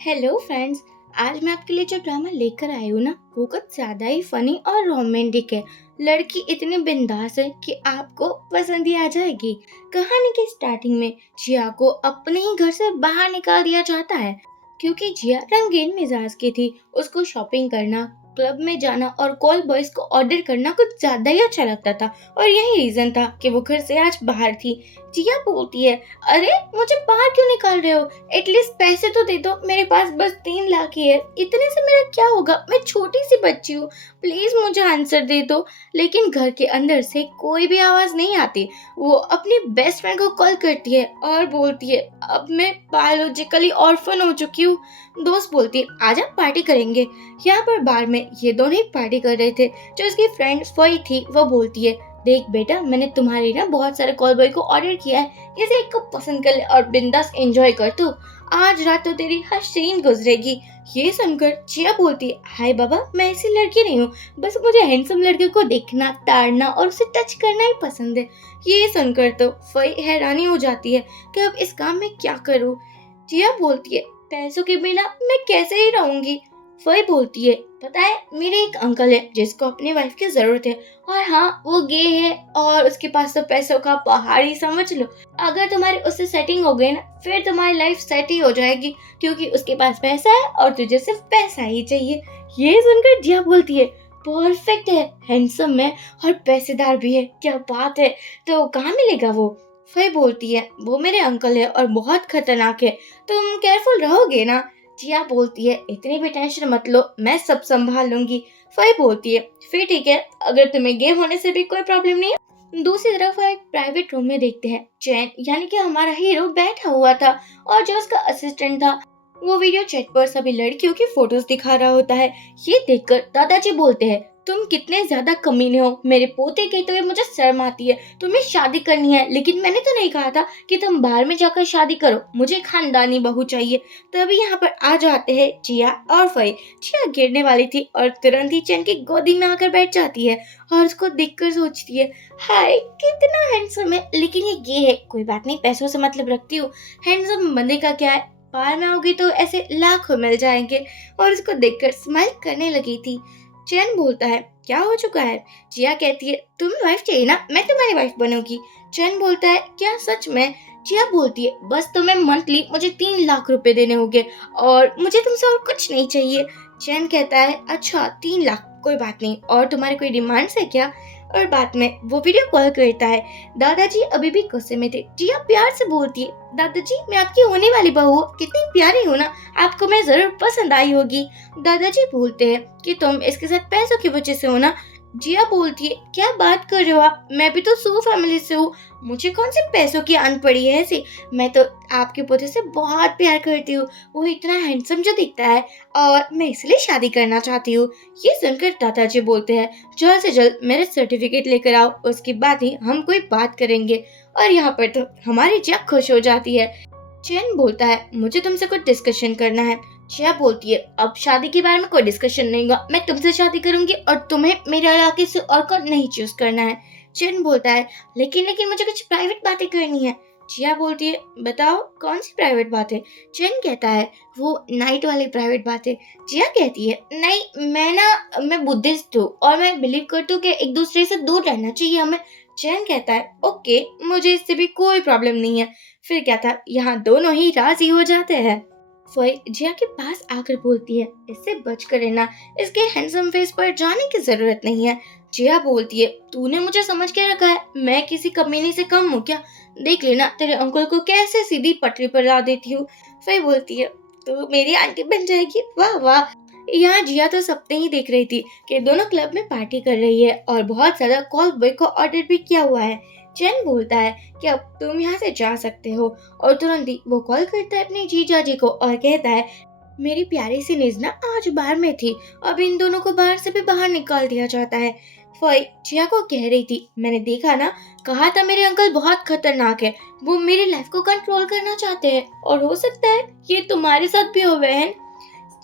Hello friends. आज मैं आपके लिए जो ड्रामा लेकर आई हूँ ना वो कुछ ज्यादा ही फनी और रोमांटिक है। लड़की इतनी बिंदास है कि आपको पसंद ही आ जाएगी। कहानी की स्टार्टिंग में जिया को अपने ही घर से बाहर निकाल दिया जाता है क्योंकि जिया रंगीन मिजाज की थी। उसको शॉपिंग करना, क्लब में जाना और कॉल बॉयज को ऑर्डर करना कुछ ज्यादा ही अच्छा लगता था और यही रीजन था कि वो घर से आज बाहर थी। जिया बोलती है, अरे मुझे बाहर क्यों निकाल रहे हो? एटलीस्ट पैसे तो दे दो, मेरे पास बस 3 लाख ही है। इतने से मेरा क्या होगा? मैं छोटी सी बच्ची हूँ, प्लीज मुझे आंसर दे दो। लेकिन घर के अंदर से कोई भी आवाज नहीं आती। वो अपनी बेस्ट फ्रेंड को कॉल करती है और बोलती है, अब मैं बायोलॉजिकली ऑर्फन हो चुकी हूँ। दोस्त बोलती है, आजा पार्टी करेंगे। यहाँ पर बार में ये दोनों ही पार्टी कर रहे थे। जो उसकी फ्रेंड फई थी वो बोलती है, देख बेटा, मैंने तुम्हारे ना बहुत सारे कॉल बॉय को ऑर्डर किया है, किसी एक को पसंद कर ले और बिंदास एंजॉय कर तू। आज रात तो तेरी हसीन गुजरेगी। ये सुनकर जिया बोलती है, हाय बाबा, मैं ऐसी लड़की नहीं हूँ, बस मुझे हैंडसम लड़के को देखना, ताड़ना और उसे टच करना ही पसंद है। ये सुनकर तो फई हैरानी हो जाती है कि अब इस काम में क्या करूँ। जिया बोलती है, पैसों के बिना मैं कैसे ही रहूंगी। फई बोलती है, पता है, मेरे एक अंकल है जिसको अपनी वाइफ की जरूरत है और हाँ, वो गे है और उसके पास तो पैसों का पहाड़ ही समझ लो। अगर तुम्हारी उससे सेटिंग हो गई ना, फिर तुम्हारी लाइफ सेट ही हो जाएगी क्योंकि उसके पास पैसा है और तुझे सिर्फ पैसा ही चाहिए। ये सुनकर जिया बोलती है, परफेक्ट है, हैंडसम है और पैसेदार भी है, क्या बात है। तो कहाँ मिलेगा वो? फई बोलती है, वो मेरे अंकल है और बहुत खतरनाक है, तुम केयरफुल रहोगे ना? जिया बोलती है, इतनी भी टेंशन मत लो, मैं सब संभाल लूंगी। फई बोलती है, फिर ठीक है, अगर तुम्हें गेम होने से भी कोई प्रॉब्लम नहीं है। दूसरी तरफ एक प्राइवेट रूम में देखते हैं चैन यानी कि हमारा हीरो बैठा हुआ था और जो उसका असिस्टेंट था वो वीडियो चैट पर सभी लड़कियों की फोटोज दिखा रहा होता है। ये देखकर दादाजी बोलते हैं, तुम कितने ज्यादा कमीने हो। मेरे पोते कहते हुए मुझे शर्म आती है। तुम्हें शादी करनी है, लेकिन मैंने तो नहीं कहा था कि तुम बाहर में जाकर शादी करो। मुझे खानदानी बहू चाहिए। तभी यहाँ पर आ जाते हैं जिया और फई। जिया गिरने वाली थी और तुरंत ही चैन की गोदी में आकर बैठ जाती है और उसको देखकर सोचती है, हाय कितना हैंडसम है, लेकिन ये गे है। कोई बात नहीं, पैसों से मतलब रखती हूँ, हैंडसम बंदे का क्या है, पार में होगी तो ऐसे लाखों मिल जाएंगे। और उसको देखकर स्माइल करने लगी थी। चैन बोलता है, क्या हो चुका है? जिया कहती है, तुम्हें वाइफ चाहिए ना, मैं तुम्हारी वाइफ बनूंगी। चैन बोलता है, क्या सच में? जिया बोलती है, बस तुम्हें मंथली मुझे 3 लाख रुपए देने होंगे और मुझे तुमसे और कुछ नहीं चाहिए। चैन कहता है, अच्छा 3 लाख, कोई बात नहीं, और तुम्हारे कोई डिमांड्स है क्या? और बाद में वो वीडियो कॉल करता है। दादाजी अभी भी गुस्से में थे। जिया प्यार से बोलती है, दादाजी मैं आपकी होने वाली बहू हूँ, कितनी प्यारी हो ना, आपको मैं जरूर पसंद आई होगी। दादाजी बोलते हैं कि तुम इसके साथ पैसों की वजह से हो ना। जिया बोलती है, क्या बात कर रहे हो आप, मैं भी तो सू फैमिली से हूँ, मुझे कौन सी पैसों की आन पड़ी है ऐसी। मैं तो आपके पोते से बहुत प्यार करती हूँ, वो इतना हैंडसम जो दिखता है और मैं इसलिए शादी करना चाहती हूँ। ये सुनकर दादाजी बोलते हैं, जल्द से जल्द मेरे सर्टिफिकेट लेकर आओ, उसके बाद ही हम कोई बात करेंगे। और यहाँ पर तो हमारी जिया खुश हो जाती है। चैन बोलता है, मुझे तुमसे कुछ डिस्कशन करना है। जिया बोलती है, अब शादी के बारे में कोई डिस्कशन नहीं होगा, मैं तुमसे शादी करूंगी और तुम्हें मेरे इलाके से और को नहीं चूज करना है। चैन बोलता है, लेकिन लेकिन मुझे कुछ प्राइवेट बातें करनी है। जिया बोलती है, बताओ कौन सी प्राइवेट बात है? चैन कहता है, वो नाइट वाली प्राइवेट बात है। जिया कहती है, नहीं, मैं बुद्धिस्ट हूँ और मैं बिलीव करती हूँ कि एक दूसरे से दूर रहना चाहिए हमें। चैन कहता है, ओके, मुझे इससे भी कोई प्रॉब्लम नहीं है। फिर क्या था, यहाँ दोनों ही राजी हो जाते हैं। फई जिया के पास आकर बोलती है, इससे बचकर रहना, इसके हैंडसम फेस पर जाने की जरूरत नहीं है। जिया बोलती है, तूने मुझे समझ के रखा है, मैं किसी कमीने से कम हूँ क्या? देख लेना तेरे अंकल को कैसे सीधी पटरी पर ला देती हूँ। फई बोलती है, तू मेरी आंटी बन जाएगी, वाह वाह। यहाँ जिया तो सपने ही देख रही थी कि दोनों क्लब में पार्टी कर रही है और बहुत ज्यादा कॉल बॉय को ऑर्डर भी किया हुआ है। चैन बोलता है कि अब तुम यहाँ से जा सकते हो और तुरंत ही वो कॉल करता है अपने जीजा जी को और कहता है, मेरी प्यारी सी निजना आज बाहर में थी, अब इन दोनों को बाहर से भी बाहर निकाल दिया जाता है। फई जिया को कह रही थी, मैंने देखा ना, कहा था मेरे अंकल बहुत खतरनाक है, वो मेरी लाइफ को कंट्रोल करना चाहते हैं और हो सकता है ये तुम्हारे साथ भी हो बहन।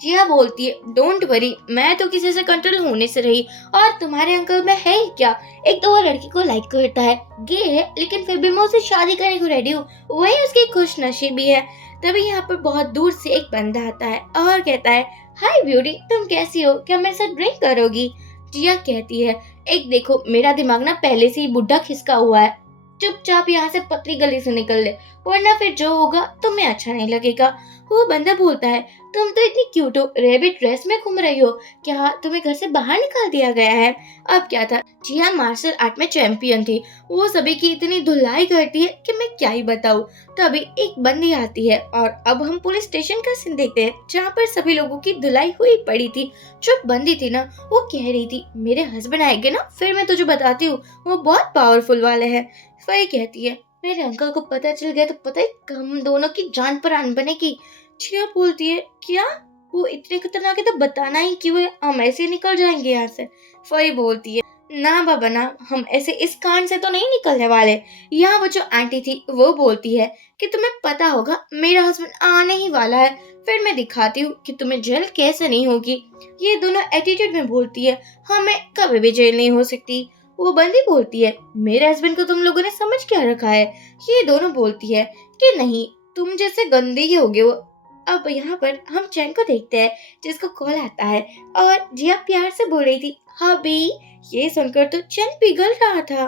जिया बोलती है, डोंट वरी, मैं तो किसी से कंट्रोल होने से रही, और तुम्हारे अंकल में है ही क्या। एक तो वो लड़की को लाइक करता है, गे है, लेकिन फिर भी मैं उससे शादी करने को रेडी हूँ, वही उसकी खुश नसीबी है। तभी यहाँ पर बहुत दूर से एक बंदा आता है और कहता है, हाय ब्यूटी, तुम कैसी हो, क्या मेरे साथ ड्रिंक करोगी। जिया कहती है, एक देखो, मेरा दिमाग ना पहले से ही बुढ़ा खिसका हुआ है, चुपचाप यहाँ से पतली गली से निकल ले, वरना फिर जो होगा तुम्हें अच्छा नहीं लगेगा। वो बंदा बोलता है, तुम तो इतनी क्यूट हो, रेबिट ड्रेस में घूम रही हो, क्या तुम्हें घर से बाहर निकाल दिया गया है। अब क्या था, जिया मार्शल आर्ट में चैंपियन थी, वो सभी की इतनी धुलाई करती है कि मैं क्या ही बताऊं। तभी एक बंदी आती है और अब हम पुलिस स्टेशन का सीन देखते हैं, जहाँ पर सभी लोगों की धुलाई हुई पड़ी थी। जो बंदी थी ना, वो कह रही थी, मेरे हस्बैंड आएंगे ना, फिर मैं तुझे बताती हूँ, वो बहुत पावरफुल वाले हैं। वही कहती है, मेरे अंकल को पता चल गया तो पता है हम दोनों की जान पर आन बनेगी। जिया बोलती है, क्या वो इतने खतरनाक है तो बताना ही क्यों है, हम ऐसे ही निकल जाएंगे यहाँ से। फई बोलती है, ना बाबा ना, हम ऐसे इस कांड से तो नहीं निकलने वाले। यहाँ वो जो आंटी थी वो बोलती है कि तुम्हें पता होगा मेरा हस्बैंड आने ही वाला है, फिर मैं दिखाती हूँ कि तुम्हें जेल कैसे नहीं होगी। ये दोनों एटीट्यूड में बोलती है, हमें कभी भी जेल नहीं हो सकती। वो बंदी बोलती है, मेरे हस्बैंड को तुम लोगों ने समझ क्या रखा है। ये दोनों बोलती है कि नहीं, तुम जैसे गंदे ही होगे वो। अब यहाँ पर हम चैन को देखते हैं, जिसको कॉल आता है, और जिया प्यार से बोल रही थी, हबी। ये सुनकर तो चैन पिघल रहा था।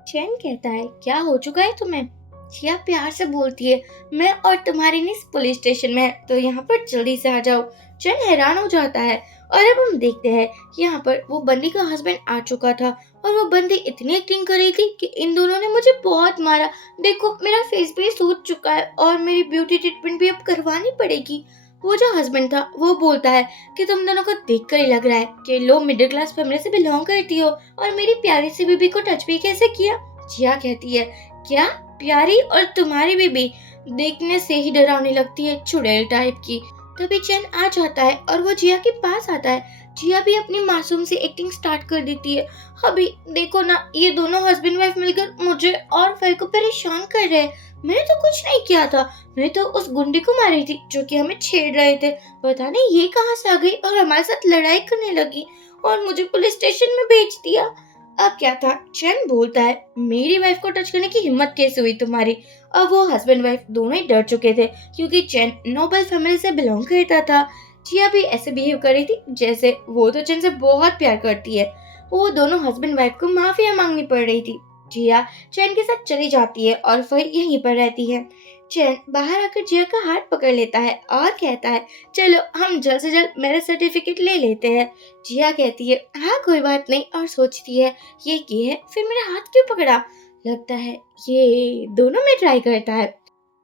चैन कहता है, क्या हो चुका है तुम्हें। जिया प्यार से बोलती है, मैं और तुम्हारी निस पुलिस स्टेशन में है, तो यहाँ पर जल्दी से आ जाओ। चैन हैरान हो जाता है, और अब हम देखते हैं यहाँ पर वो बंदी का हस्बैंड आ चुका था, और वो बंदी इतनी एक्टिंग कर रही थी कि इन दोनों ने मुझे बहुत मारा, देखो मेरा फेस भी सूज चुका है और मेरी ब्यूटी ट्रीटमेंट भी अब करवानी पड़ेगी। वो जो हस्बैंड था वो बोलता है कि तुम दोनों को देखकर ही लग रहा है कि लो मिडिल क्लास फैमिली से बिलोंग करती हो, और मेरी प्यारी सी बीबी को टच भी कैसे किया। जिया कहती है, क्या प्यारी, और तुम्हारी बीबी देखने से ही डरावनी लगती है, चुड़ैल टाइप की। तभी चैन आ जाता है और वो जिया के पास आता है। जिया भी अपनी मासूम सी एक्टिंग स्टार्ट कर देती है, अभी देखो ना, ये दोनों हस्बैंड वाइफ मिलकर मुझे और फई को परेशान कर रहे हैं, मैंने तो कुछ नहीं किया था, मैं तो उस गुंडे को मारी थी जो कि हमें छेड़ रहे थे, पता नहीं ये कहाँ से आ गई और हमारे साथ लड़ाई करने लगी और मुझे पुलिस स्टेशन में भेज दिया। अब क्या था, चैन बोलता है, मेरी वाइफ को टच करने की हिम्मत कैसे हुई तुम्हारी। अब वो हस्बैंड वाइफ दोनों ही डर चुके थे, क्योंकि चैन नोबल फैमिली से बिलोंग करता था। जिया भी ऐसे बिहेव कर रही थी जैसे वो तो चैन से बहुत प्यार करती है। वो दोनों हस्बैंड वाइफ को माफिया मांगनी पड़ रही थी। जिया चैन के साथ चली जाती है और फिर यहीं पर रहती है। चैन बाहर आकर जिया का हाथ पकड़ लेता है और कहता है, चलो हम जल्द से जल्द मैरिज सर्टिफिकेट ले लेते हैं। जिया कहती है, हाँ कोई बात नहीं, और सोचती है, ये है, फिर मेरा हाथ क्यों पकड़ा, लगता है ये दोनों में ट्राई करता है।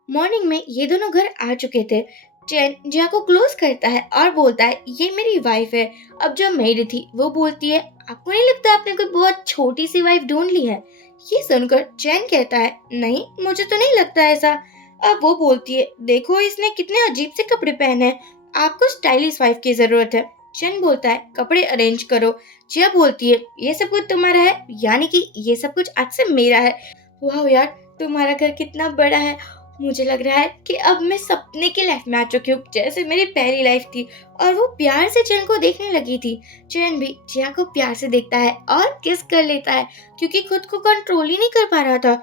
मॉर्निंग में ये दोनों घर आ चुके थे। चैन जिया को क्लोज करता है और बोलता है, ये मेरी वाइफ है। अब जो मेड थी वो बोलती है, आपको नहीं लगता आपने कोई बहुत छोटी सी वाइफ ढूंढ ली है। ये सुनकर चैन कहता है, नहीं मुझे तो नहीं लगता ऐसा। अब वो बोलती है, देखो इसने कितने अजीब से कपड़े पहने हैं, आपको स्टाइलिश वाइफ की जरूरत है। चैन बोलता है, कपड़े अरेंज करो। जिया बोलती है, ये सब कुछ तुम्हारा है, यानी कि ये सब कुछ आज से मेरा है। वाह यार, तुम्हारा घर कितना बड़ा है, मुझे लग रहा है कि अब मैं सपने की लाइफ में आ चुकी हूँ, जैसे मेरी पहली लाइफ थी। और वो प्यार से चैन को देखने लगी थी। चैन भी जिया को प्यार से देखता है और किस कर लेता है, क्योंकि खुद को कंट्रोल ही नहीं कर पा रहा था।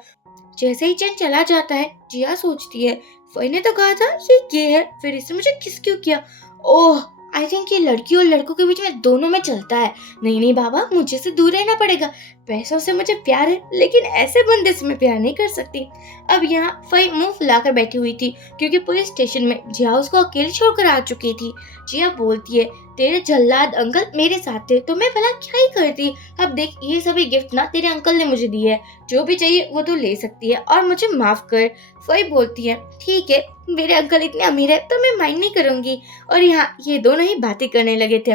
जैसे ही चैन चला जाता है, जिया सोचती है, फई ने तो कहा था ये है, फिर इसने मुझे किस क्यों किया। ओह, आई थिंक ये लड़की और लड़कों के बीच में दोनों में चलता है। नहीं नहीं बाबा, मुझे से दूर रहना पड़ेगा, पैसों से मुझे प्यार है, लेकिन ऐसे बंदे से मैं प्यार नहीं कर सकती। अब यहाँ फई मुंह फुलाकर बैठी हुई थी, क्योंकि पुलिस स्टेशन में जिया उसको अकेले छोड़कर आ चुकी थी। जिया बोलती है, तेरे जल्लाद अंकल मेरे साथ थे तो मैं भला क्या ही करती। अब देख, ये सभी गिफ्ट ना तेरे अंकल ने मुझे दिए है, जो भी चाहिए वो तो ले सकती है और मुझे माफ कर। फई बोलती है, ठीक है, मेरे अंकल इतने अमीर है तो मैं माइंड नहीं करूंगी। और यहाँ ये दोनों ही बातें करने लगे थे।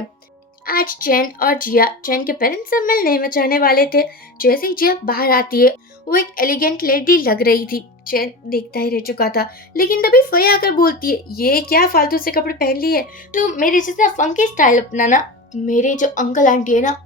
आज चैन और जिया चैन के पेरेंट्स से मिलने में जाने वाले थे। जैसे ही जिया बाहर आती है, वो एक एलिगेंट लेडी लग रही थी। चैन देखता ही रह चुका था, लेकिन तभी फई आकर बोलती है, ये क्या फालतू से कपड़े पहन लिए, तो मेरे जैसा फंकी स्टाइल अपनाना। मेरे जो अंकल आंटी है ना,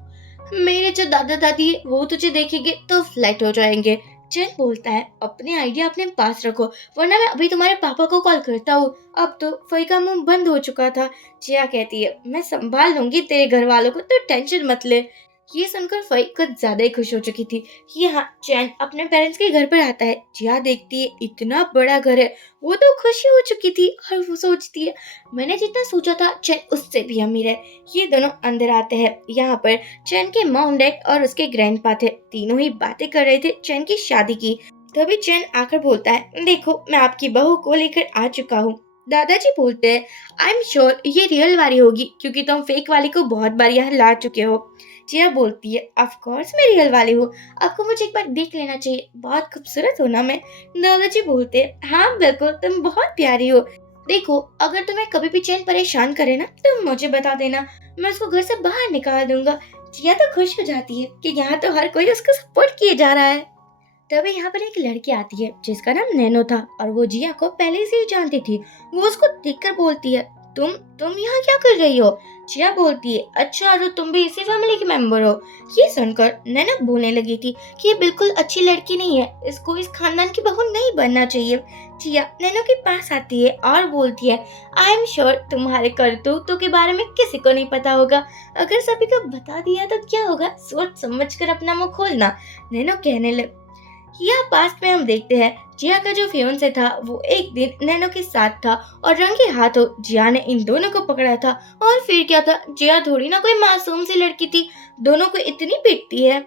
मेरे जो दादा दादी है, वो तुझे देखेंगे तो फ्लैट हो जाएंगे। चैन बोलता है अपनी आइडिया अपने पास रखो, वरना मैं अभी तुम्हारे पापा को कॉल करता हूँ। अब तो फई का मुंह बंद हो चुका था। जिया कहती है मैं संभाल लूंगी तेरे घर वालों को, तो टेंशन मत ले। ये सुनकर फई कुछ ज्यादा ही खुश हो चुकी थी। यहाँ चैन अपने पेरेंट्स के घर पर आता है। जिया देखती है इतना बड़ा घर है। वो तो खुशी हो चुकी थी और वो सोचती है मैंने जितना सोचा था चैन उससे भी अमीर है। ये दोनों अंदर आते हैं। यहाँ पर चैन के मॉम डैड और उसके ग्रैंडपा थे। तीनों ही बातें कर रहे थे चैन की शादी की। तभी चैन आकर बोलता है देखो मैं आपकी बहू को लेकर आ चुका हूँ। दादाजी बोलते हैं आई एम श्योर ये रियल वाली होगी, क्योंकि तुम फेक वाली को बहुत बार यहाँ ला चुके हो। जिया बोलती है ऑफ कोर्स मैं रियल वाली हूँ, आपको मुझे एक बार देख लेना चाहिए, बहुत खूबसूरत हो ना मैं। दादाजी बोलते हैं हाँ बिल्कुल तुम बहुत प्यारी हो। देखो अगर तुम्हें कभी भी चैन परेशान करे ना तो मुझे बता देना, मैं उसको घर से बाहर निकाल दूंगा। जिया तो खुश हो जाती है कि यहाँ तो हर कोई उसको सपोर्ट किए जा रहा है। तभी यहाँ पर एक लड़की आती है जिसका नाम नैनो था और वो जिया को पहले से ही जानती थी। वो उसको देखकर बोलती है तुम यहाँ क्या कर रही हो। जिया बोलती है अच्छा तो तुम भी इसी फैमिली के मेंबर हो। ये सुनकर नैनो बोलने लगी थी कि ये बिल्कुल अच्छी लड़की नहीं है, इसको इस खानदान की बहू नहीं बनना चाहिए। जिया नैनो के पास आती है और बोलती है आई एम श्योर तुम्हारे करतूतों के बारे में किसी को नहीं पता होगा, अगर सभी को बता दिया तो क्या होगा, सोच समझ कर अपना मुंह खोलना। नैनो कहने लग यह पास्ट में हम देखते हैं जिया का जो फियोंसे था वो एक दिन नैनो के साथ था और रंगे हाथों जिया ने इन दोनों को पकड़ा था। और फिर क्या था, जिया थोड़ी ना कोई मासूम सी लड़की थी। दोनों को इतनी पिटती है,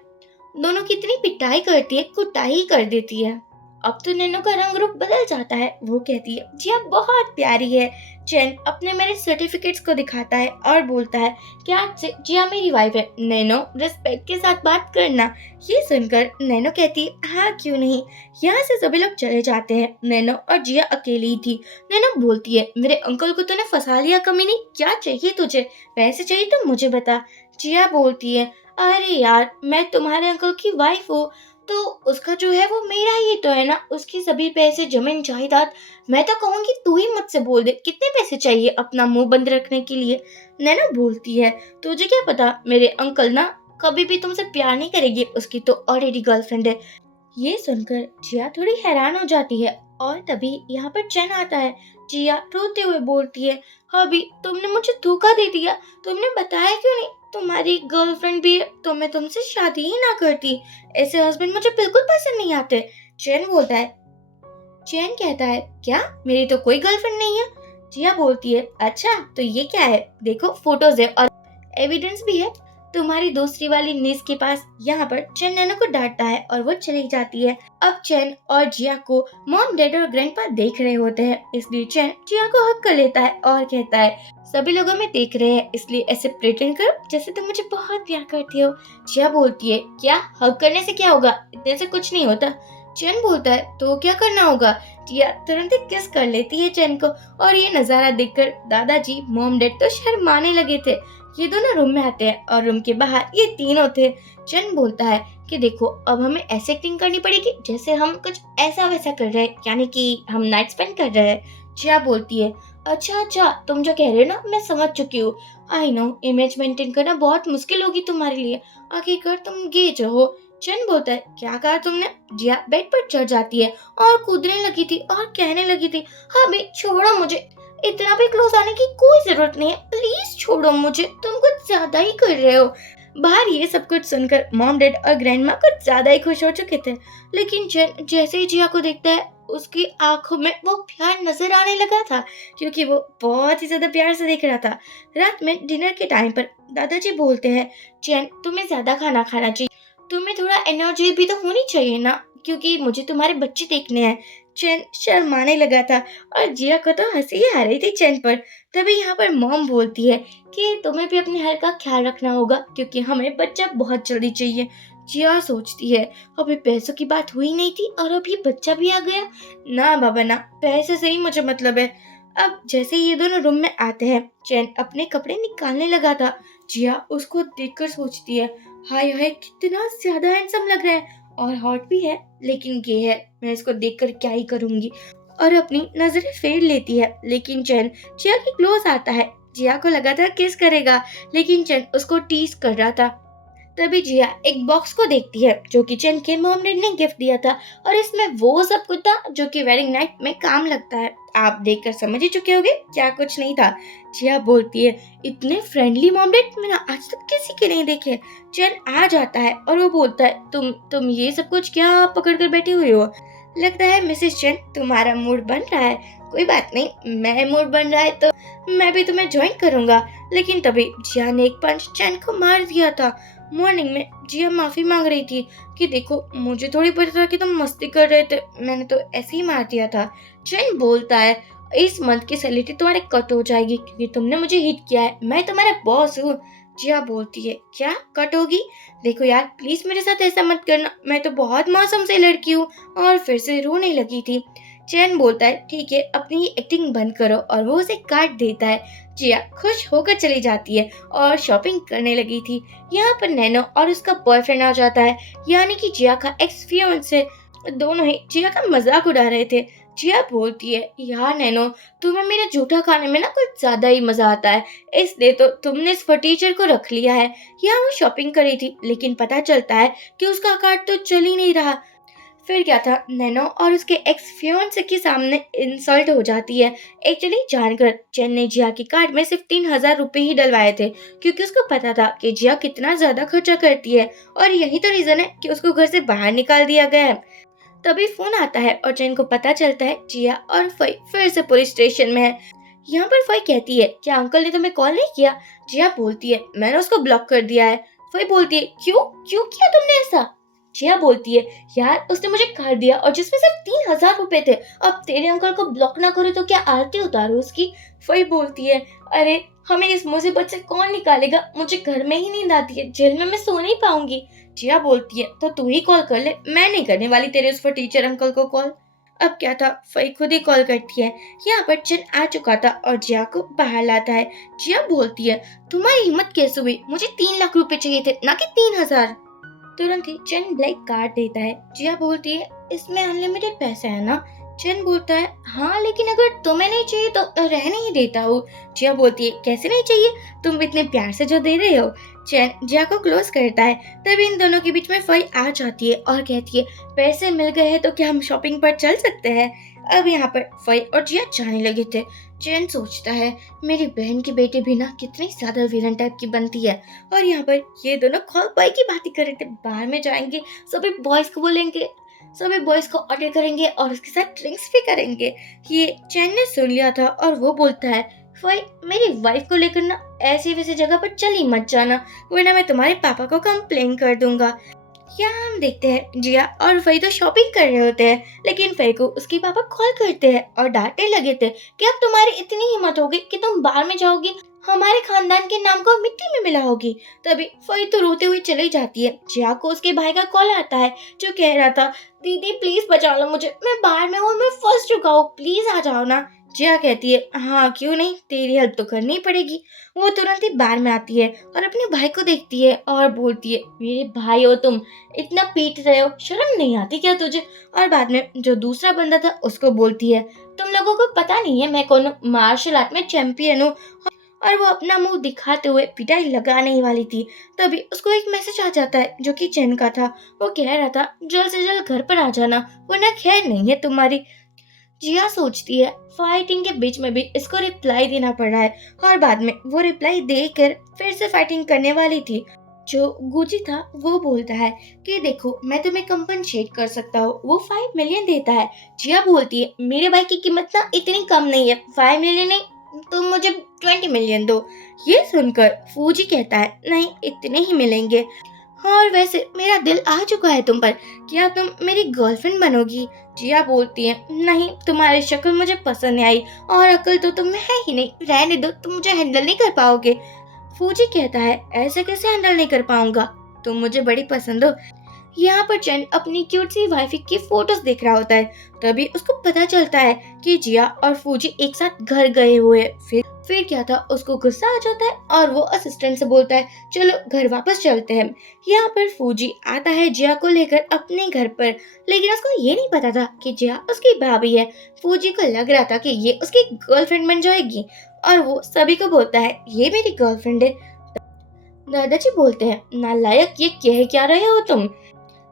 दोनों की इतनी पिटाई करती है, कुटाई कर देती है। अब तो नैनो का रंग रूप बदल जाता है। वो कहती है जिया बहुत प्यारी है। चैन अपने मेरे सर्टिफिकेट्स को दिखाता है और बोलता है क्या जिया मेरी वाइफ है। नैनो रिस्पेक्ट के साथ बात करना। ये सुनकर नैनो कहती है हाँ क्यों नहीं। यहाँ से सभी लोग चले जाते हैं। नैनो और जिया अकेली ही थी। नैनो बोलती है मेरे अंकल को तूने फंसा लिया कमीनी, क्या चाहिए तुझे, पैसे चाहिए तो मुझे बता। जिया बोलती है अरे यार मैं तुम्हारे अंकल की वाइफ हूँ तो उसका जो है वो मेरा ही तो है ना, उसकी सभी पैसे जमीन जायदाद। मैं तो कहूँगी तू ही मुझसे बोल दे कितने पैसे चाहिए अपना मुंह बंद रखने के लिए। नैना बोलती है तुझे क्या पता, मेरे अंकल ना कभी भी तुमसे प्यार नहीं करेगी, उसकी तो ऑलरेडी गर्लफ्रेंड है। ये सुनकर जिया थोड़ी हैरान हो जाती है और तभी यहाँ पर चैन आता है। जिया रोते हुए बोलती है अभी तुमने मुझे धोखा दे दिया, तुमने बताया क्यों नहीं, तुम्हारी गर्लफ्रेंड भी है तो मैं तुमसे शादी ही ना करती, ऐसे हस्बैंड मुझे बिल्कुल पसंद नहीं आते। चैन बोलता है चैन कहता है क्या मेरी तो कोई गर्लफ्रेंड नहीं है। जिया बोलती है अच्छा तो ये क्या है, देखो फोटोज है और एविडेंस भी है तुम्हारी दूसरी वाली नीस के पास। यहाँ पर चैन नैनो को डांटता है और वो चली जाती है। अब चैन और जिया को मॉम डैड और ग्रैंडपा देख रहे होते हैं, इसलिए चैन जिया को हक कर लेता है और कहता है सभी लोग हमें देख रहे हैं इसलिए ऐसे प्रिटेंड करो जैसे तुम मुझे बहुत प्यार करती हो। जिया बोलती है क्या हक करने से क्या होगा, इतने से कुछ नहीं होता। चैन बोलता है तो क्या करना होगा। जिया तुरंत ही किस कर लेती है चैन को और ये नजारा देखकर दादाजी मॉम डैड तो शर्माने लगे थे। ये दोनों रूम में आते हैं और रूम के बाहर ये तीनों थे। चैन बोलता है कि देखो अब हमें ऐसे एक्टिंग करनी पड़ेगी जैसे हम कुछ ऐसा वैसा कर रहे हैं, यानी कि हम नाइट स्पेंड कर रहे हैं। जिया बोलती है अच्छा तुम जो कह रहे हो ना मैं समझ चुकी हूँ। आई नो इमेज मेंटेन करना बहुत मुश्किल होगी तुम्हारे लिए, आखिरकार तुम गे जो हो। चैन बोलता है क्या कहा तुमने। जिया बेड पर चढ़ जाती है और कूदने लगी थी और कहने लगी थी अभी छोड़ो मुझे, इतना भी क्लोज आने की कोई जरूरत नहीं है, प्लीज छोड़ो मुझे, तुम कुछ ज्यादा ही कर रहे हो। बाहर ये सब कुछ सुनकर मॉम डैड और ग्रैंडमा कुछ ज्यादा ही खुश हो चुके थे, लेकिन चैन जैसे ही जिया को देखता है उसकी आंखों में वो प्यार नजर आने लगा था, क्योंकि वो बहुत ही ज्यादा प्यार से देख रहा था। रात में डिनर के टाइम पर दादाजी बोलते हैं चैन तुम्हें ज्यादा खाना खाना चाहिए, तुम्हें थोड़ा एनर्जी भी तो होनी चाहिए ना, क्योंकि मुझे तुम्हारे बच्चे देखने हैं। चैन शर्माने लगा था और जिया को तो हंसी ही आ रही थी चैन पर। तभी यहाँ पर मॉम बोलती है कि तुम्हें भी अपने हेल्थ का ख्याल रखना होगा क्योंकि हमें बच्चा बहुत जल्दी चाहिए। जिया सोचती है अभी पैसों की बात हुई नहीं थी और अभी बच्चा भी आ गया, ना बाबा ना, पैसे से ही मुझे मतलब है। अब जैसे ये दोनों रूम में आते हैं चैन अपने कपड़े निकालने लगा था। जिया उसको देखकर सोचती है हाय हाय कितना ज्यादा हैंडसम लग रहा है और हॉट भी है, लेकिन गे है, मैं इसको देखकर क्या ही करूंगी, और अपनी नजरें फेर लेती है। लेकिन चैन जिया के क्लोज आता है। जिया को लगा था किस करेगा, लेकिन चैन उसको टीज कर रहा था। तभी जिया एक बॉक्स को देखती है जो कि चैन के मॉम डैड ने गिफ्ट दिया था, और इसमें वो सब कुछ था जो कि वेडिंग नाइट में काम लगता है। आप देखकर समझ ही चुके होंगे क्या कुछ नहीं था। जिया बोलती है, इतने फ्रेंडली मॉम डैड मैंने आज तक किसी के नहीं देखे। चैन आ जाता है और वो बोलता है, तुम ये सब कुछ क्या पकड़ कर बैठी हुई हो? लगता है मिसेस चैन तुम्हारा मूड बन रहा है। कोई बात नहीं, मैं मूड बन रहा है तो मैं भी तुम्हें ज्वाइन करूंगा। लेकिन तभी जिया ने एक पंच चैन को मार दिया था। मॉर्निंग में जिया माफी मांग रही थी कि देखो मुझे थोड़ी पता था कि तुम मस्ती कर रहे थे, मैंने तो ऐसे ही मार दिया था। चैन बोलता है, इस मंथ की सैलरी तुम्हारे कट हो जाएगी क्योंकि तुमने मुझे हिट किया है, मैं तुम्हारा बॉस हूँ। जिया बोलती है, क्या कट होगी? देखो यार प्लीज मेरे साथ ऐसा मत करना, मैं तो बहुत मासूम सी लड़की हूँ। और फिर से रोने लगी थी। चैन बोलता है, ठीक है अपनी एक्टिंग बंद करो, और वो उसे काट देता है। जिया खुश होकर चली जाती है और शॉपिंग करने लगी थी। यहाँ पर नैनो और उसका बॉयफ्रेंड आ जाता है, यानी कि जिया का एक्स फियांसे। दोनों ही जिया का मजाक उड़ा रहे थे। जिया बोलती है, यार नैनो तुम्हें मेरे जूठा खाने में ना कुछ ज्यादा ही मजा आता है, इसलिए तो तुमने इस फटीचर को रख लिया है। यहाँ वो शॉपिंग करी थी लेकिन पता चलता है कि उसका कार्ड तो चल ही नहीं रहा। फिर क्या था, नैनो और उसके एक्स फियांसे के सामने इंसल्ट हो जाती है। एक्चुअली जानकर चैन ने जिया की कार्ड में सिर्फ 3,000 रुपए ही डलवाए थे, क्योंकि उसको पता था कि जिया कितना ज्यादा खर्चा करती है, और यही तो रीजन है कि उसको घर से बाहर निकाल दिया गया है। तभी फोन आता है और चैन को पता चलता है जिया और फई फिर से पुलिस स्टेशन में है। यहाँ पर फई कहती है, क्या अंकल ने तुम्हें कॉल नहीं किया? जिया बोलती है, मैंने उसको ब्लॉक कर दिया है। फई बोलती है, क्यों क्यों किया तुमने ऐसा? जिया बोलती है, यार उसने मुझे कर दिया और जिसमें सिर्फ 3,000 रुपए थे। अब तेरे अंकल को ब्लॉक ना करो तो क्या आरती उतारो उसकी? फई बोलती है, अरे हमें इस मुसीबत से कौन निकालेगा, मुझे घर में ही नींद आती है, जेल में मैं सो नहीं पाऊंगी। जिया बोलती है, तो तू ही कॉल कर ले, मैं नहीं करने वाली तेरे उस टीचर अंकल को कॉल। अब क्या था, फई खुद ही कॉल करती है। यहाँ पर चैन आ चुका था और जिया को बाहर लाता है। जिया बोलती है, तुम्हारी हिम्मत कैसे हुई, मुझे 3 लाख रुपए चाहिए थे ना कि 3,000। तुरंत ही चैन ब्लैक काट देता है। जिया बोलती है, इसमें अनलिमिटेड पैसा है ना? चैन बोलता है, हाँ लेकिन अगर तुम्हें नहीं चाहिए तो रहने ही देता हूँ। जिया बोलती है, कैसे नहीं चाहिए, तुम इतने प्यार से जो दे रहे हो। चैन जिया को क्लोज करता है। तभी इन दोनों के बीच में फई आ जाती है और कहती है, पैसे मिल गए हैं तो क्या हम शॉपिंग पर चल सकते हैं? अब यहाँ पर फई और जिया जाने लगे थे। चैन सोचता है, मेरी बहन की बेटी भी ना कितनी ज्यादा विलन टाइप की बनती है। और यहाँ पर ये दोनों कॉल बॉय की बात कर रहे थे, बाहर में जाएंगे, सभी बॉयज को बोलेंगे, सभी बॉयज को ऑर्डर करेंगे और उसके साथ ड्रिंक्स भी करेंगे। ये चैन ने सुन लिया था और वो बोलता है, भाई मेरी वाइफ को लेकर ना ऐसी वैसी जगह पर चली मत जाना, वरना मैं तुम्हारे पापा को कंप्लेन कर दूंगा। यहाँ हम देखते हैं जिया और फई तो शॉपिंग कर रहे होते हैं, लेकिन फई को उसके पापा कॉल करते हैं और डांटने लगे थे कि अब तुम्हारी इतनी हिम्मत होगी कि तुम बाहर में जाओगी, हमारे खानदान के नाम को मिट्टी में मिलाओगी। तभी फई तो रोते हुए चली जाती है। जिया को उसके भाई का कॉल आता है जो कह रहा था, दीदी प्लीज बचा लो मुझे, मैं बाहर में हूँ, मैं फंस चुका हूँ, प्लीज आ जाओ ना। जिया कहती है, हाँ क्यों नहीं, तेरी हेल्प तो करनी ही पड़ेगी। वो तुरंत ही बाहर में आती है और अपने भाई को देखती है और बोलती है, मेरे भाई हो तुम, इतना पीट रहे हो, शर्म नहीं आती क्या तुझे? और बाद में जो दूसरा बंदा था उसको बोलती है, तुम लोगों को पता नहीं है मैं कौन हूँ, मार्शल आर्ट में चैंपियन हूँ। और वो अपना मुंह दिखाते हुए पिटाई लगाने ही वाली थी। तभी उसको एक मैसेज आ जाता है जो कि चैन का था। वो कह रहा था, जल्द से जल्द घर पर आ जाना वरना खैर नहीं है तुम्हारी। जिया सोचती है, फाइटिंग के बीच में भी इसको रिप्लाई देना पड़ रहा है, और बाद में वो रिप्लाई देकर फिर से फाइटिंग करने वाली थी। जो गुजी था वो बोलता है कि देखो मैं तुम्हें कंपनसेट कर सकता हूँ, वो 5 मिलियन देता है। जिया बोलती है, मेरे भाई की कीमत ना इतनी कम नहीं है, 5 मिलियन नहीं, तुम मुझे 20 मिलियन दो। ये सुनकर फूजी कहता है, नहीं इतने ही मिलेंगे, और वैसे मेरा दिल आ चुका है तुम पर, क्या तुम मेरी गर्लफ्रेंड बनोगी? जिया बोलती है, नहीं तुम्हारी शक्ल मुझे पसंद नहीं आई, और अकल तो तुम में है ही नहीं, रहने दो, तुम मुझे हैंडल नहीं कर पाओगे। फूजी कहता है, ऐसे कैसे हैंडल नहीं कर पाऊंगा, तुम मुझे बड़ी पसंद हो। यहाँ पर चैन अपनी क्यूट सी वाइफ की फोटोज देख रहा होता है। तभी उसको पता चलता है कि जिया और फूजी एक साथ घर गए हुए। फिर क्या था, उसको गुस्सा आ जाता है और वो असिस्टेंट से बोलता है, चलो घर वापस चलते हैं। यहाँ पर फूजी आता है जिया को लेकर अपने घर पर, लेकिन उसको ये नहीं पता था कि जिया उसकी भाभी है। फूजी को लग रहा था कि ये उसकी गर्लफ्रेंड बन जाएगी और वो सभी को बोलता है, ये मेरी गर्लफ्रेंड है। दादाजी बोलते हैं, नालायक, ये कह क्या रहे हो तुम?